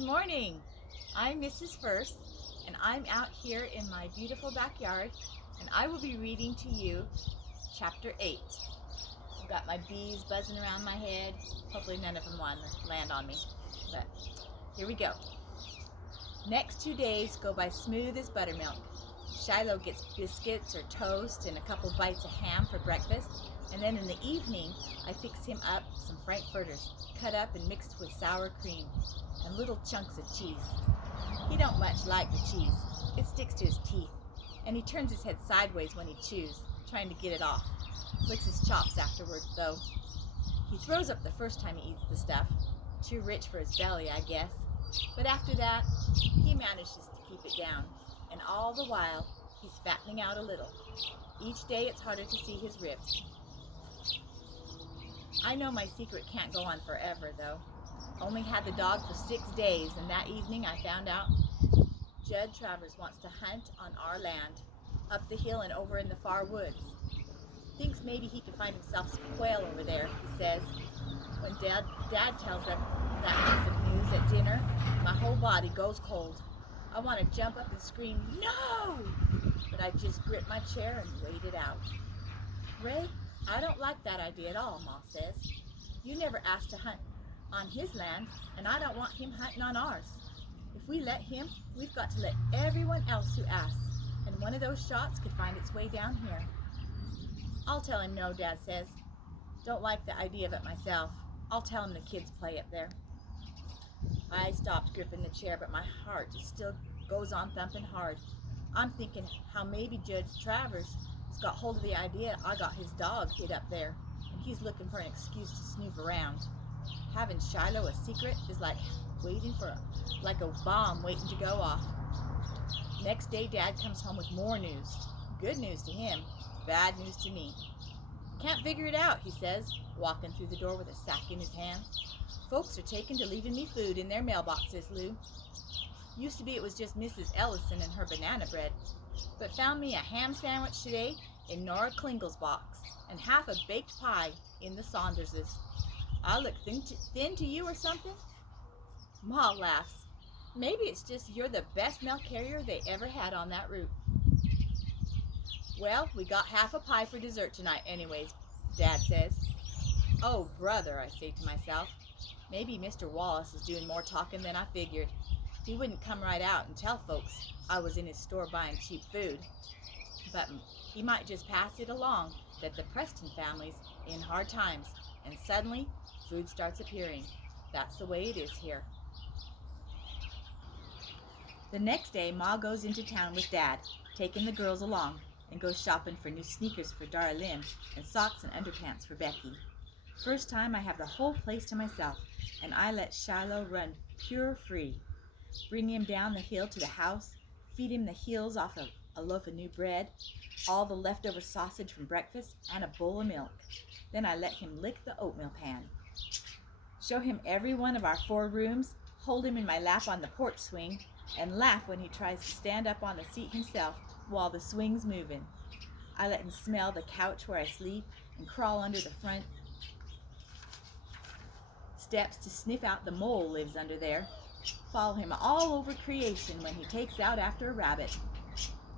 Good morning. I'm Mrs. Furse, and I'm out here in my beautiful backyard, and I will be reading to you Chapter 8. I've got my bees buzzing around my head. Hopefully none of them want to land on me, but here we go. Next 2 days go by smooth as buttermilk. Shiloh gets biscuits or toast and a couple bites of ham for breakfast, and then in the evening I fix him up some frankfurters, cut up and mixed with sour cream, and little chunks of cheese. He don't much like the cheese. It sticks to his teeth, and he turns his head sideways when he chews, trying to get it off. Licks his chops afterward, though. He throws up the first time he eats the stuff. Too rich for his belly, I guess. But after that, he manages to keep it down, and all the while, he's fattening out a little. Each day it's harder to see his ribs. I know my secret can't go on forever, though. Only had the dog for 6 days, and that evening I found out Judd Travers wants to hunt on our land, up the hill and over in the far woods. Thinks maybe he can find himself some quail over there, he says. When Dad tells us that piece of news at dinner, my whole body goes cold. I want to jump up and scream, "No!" But I just grip my chair and wait it out. "Ray, I don't like that idea at all," Ma says. "You never asked to hunt on his land, and I don't want him hunting on ours. If we let him, we've got to let everyone else who asks, and one of those shots could find its way down here." "I'll tell him no," Dad says. "Don't like the idea of it myself. I'll tell him the kids play up there." I stopped gripping the chair, but my heart just still goes on thumping hard. I'm thinking how maybe Judge Travers has got hold of the idea I got his dog hid up there, and he's looking for an excuse to snoop around. Having Shiloh a secret is like a bomb waiting to go off. Next day, Dad comes home with more news. Good news to him, bad news to me. "Can't figure it out," he says, walking through the door with a sack in his hands. "Folks are taking to leaving me food in their mailboxes, Lou. Used to be it was just Mrs. Ellison and her banana bread, but found me a ham sandwich today in Nora Klingle's box, and half a baked pie in the Saunderses. I look thin to you or something?" Ma laughs. "Maybe it's just you're the best mail carrier they ever had on that route." "Well, we got half a pie for dessert tonight anyways," Dad says. "Oh, brother," I say to myself. Maybe Mr. Wallace is doing more talking than I figured. He wouldn't come right out and tell folks I was in his store buying cheap food. But he might just pass it along that the Preston family's in hard times, and suddenly food starts appearing. That's the way it is here. The next day, Ma goes into town with Dad, taking the girls along, and goes shopping for new sneakers for Dara Lynn and socks and underpants for Becky. First time I have the whole place to myself, and I let Shiloh run pure free. Bring him down the hill to the house, feed him the heels off of a loaf of new bread, all the leftover sausage from breakfast, and a bowl of milk. Then I let him lick the oatmeal pan. Show him every one of our 4 rooms, hold him in my lap on the porch swing, and laugh when he tries to stand up on the seat himself while the swing's moving. I let him smell the couch where I sleep and crawl under the front steps to sniff out the mole lives under there. Follow him all over creation when he takes out after a rabbit.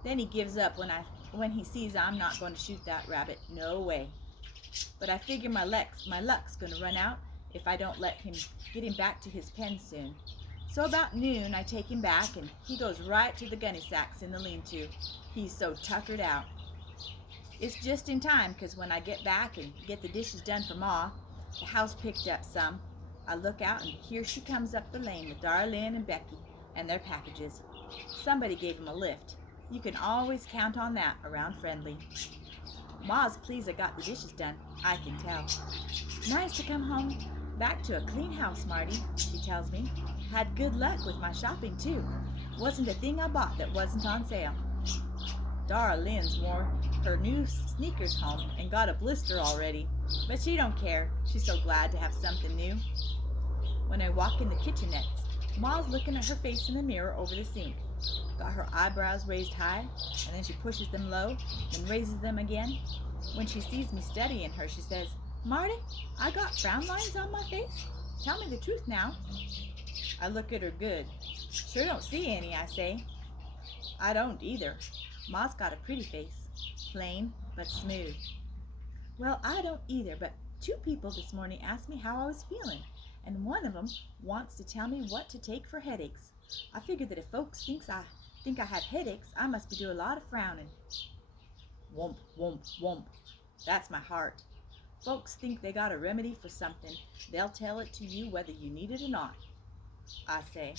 Then he gives up when he sees I'm not going to shoot that rabbit. No way. But I figure my luck's going to run out if I don't get him back to his pen soon. So about noon, I take him back, and he goes right to the gunny sacks in the lean-to. He's so tuckered out. It's just in time, because when I get back and get the dishes done for Ma, the house picked up some. I look out, and here she comes up the lane with Dara Lynn and Becky and their packages. Somebody gave them a lift. You can always count on that around Friendly. Ma's pleased I got the dishes done, I can tell. "Nice to come home back to a clean house, Marty," she tells me. "Had good luck with my shopping, too. Wasn't a thing I bought that wasn't on sale." Dara Lynn's wore her new sneakers home and got a blister already, but she don't care. She's so glad to have something new. When I walk in the kitchen next, Ma's looking at her face in the mirror over the sink. Got her eyebrows raised high, and then she pushes them low, then raises them again. When she sees me studying her, she says, "Marty, I got frown lines on my face? Tell me the truth now." I look at her good. Sure don't see any, I say. I don't either. Ma's got a pretty face. Plain, but smooth. Well, I don't either, but 2 people this morning asked me how I was feeling, and one of them wants to tell me what to take for headaches. I figured that if folks think I have headaches, I must be doing a lot of frowning. Womp, womp, womp. That's my heart. Folks think they got a remedy for something. They'll tell it to you whether you need it or not. I say.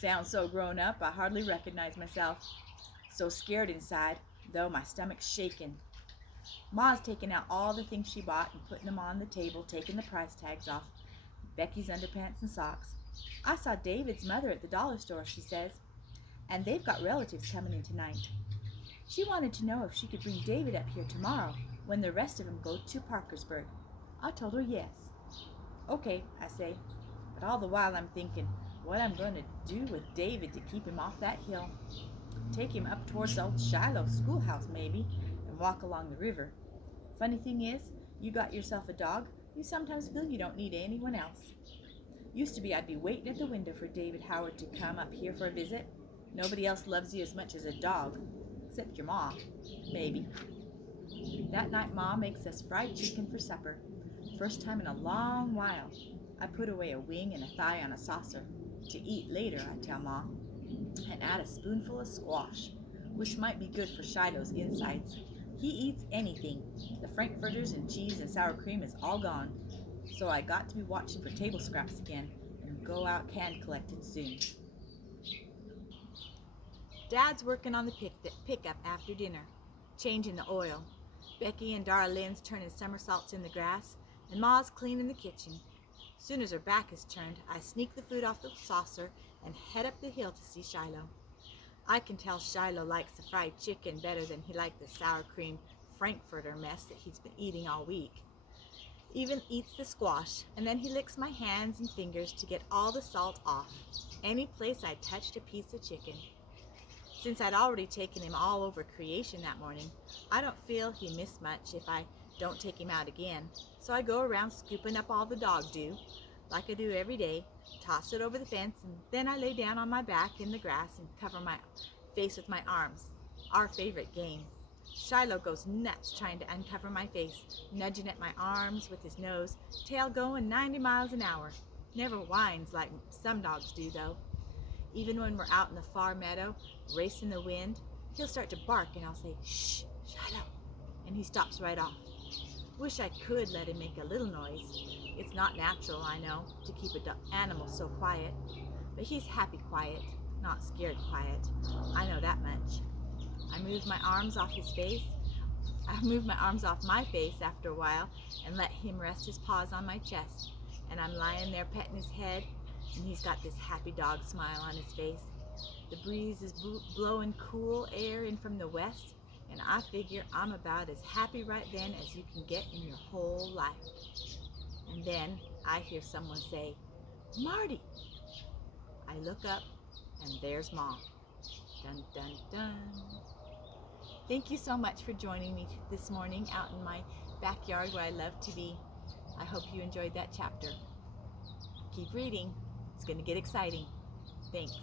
Sounds so grown up, I hardly recognize myself. So scared inside, though my stomach's shaking. Ma's taking out all the things she bought and putting them on the table, taking the price tags off Becky's underpants and socks. I saw David's mother at the dollar store, she says, and they've got relatives coming in tonight. She wanted to know if she could bring David up here tomorrow when the rest of them go to Parkersburg. I told her yes. Okay, I say, but all the while I'm thinking what I'm going to do with David to keep him off that hill. Take him up towards old Shiloh schoolhouse maybe, and walk along the river. Funny thing is, you got yourself a dog, you sometimes feel you don't need anyone else. Used to be I'd be waiting at the window for David Howard to come up here for a visit. Nobody else loves you as much as a dog, except your ma, maybe. That night Ma makes us fried chicken for supper. First time in a long while. I put away a wing and a thigh on a saucer. To eat later, I tell Ma. And add a spoonful of squash, which might be good for Shiloh's insides. He eats anything. The frankfurters and cheese and sour cream is all gone. So I got to be watching for table scraps again and go out can collecting soon. Dad's working on the pickup after dinner, changing the oil. Becky and Darlene's turning somersaults in the grass, and Ma's cleaning the kitchen. Soon as her back is turned, I sneak the food off the saucer and head up the hill to see Shiloh. I can tell Shiloh likes the fried chicken better than he liked the sour cream frankfurter mess that he's been eating all week. Even eats the squash, and then he licks my hands and fingers to get all the salt off, any place I touched a piece of chicken. Since I'd already taken him all over creation that morning, I don't feel he missed much if I don't take him out again. So I go around scooping up all the dog dew, like I do every day, toss it over the fence, and then I lay down on my back in the grass and cover my face with my arms. Our favorite game. Shiloh goes nuts trying to uncover my face, nudging at my arms with his nose, tail going 90 miles an hour. Never whines like some dogs do, though. Even when we're out in the far meadow, racing the wind, he'll start to bark and I'll say, "Shh, Shiloh," and he stops right off. Wish I could let him make a little noise. It's not natural, I know, to keep an animal so quiet, but he's happy quiet, not scared quiet. I know that much. I move my arms off my face after a while and let him rest his paws on my chest, and I'm lying there petting his head, and he's got this happy dog smile on his face. The breeze is blowing cool air in from the west, and I figure I'm about as happy right then as you can get in your whole life. And then I hear someone say, "Marty!" I look up, and there's Mom. Dun, dun, dun. Thank you so much for joining me this morning out in my backyard where I love to be. I hope you enjoyed that chapter. Keep reading. It's going to get exciting. Thanks.